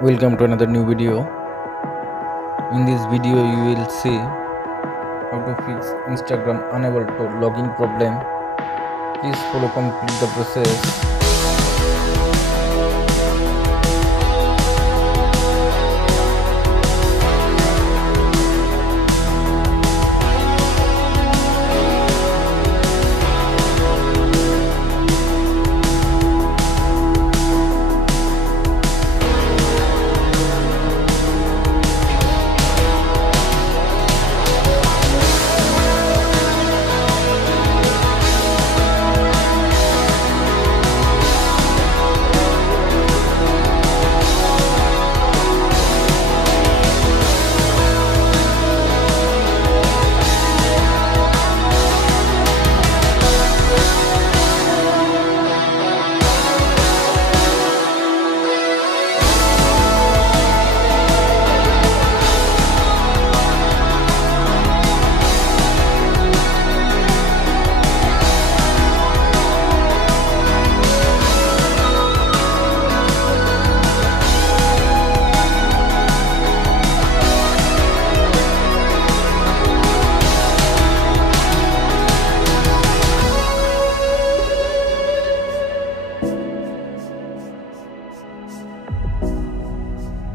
Welcome to another new video. In this video you will see how to fix Instagram unable to login problem. Please follow complete the process.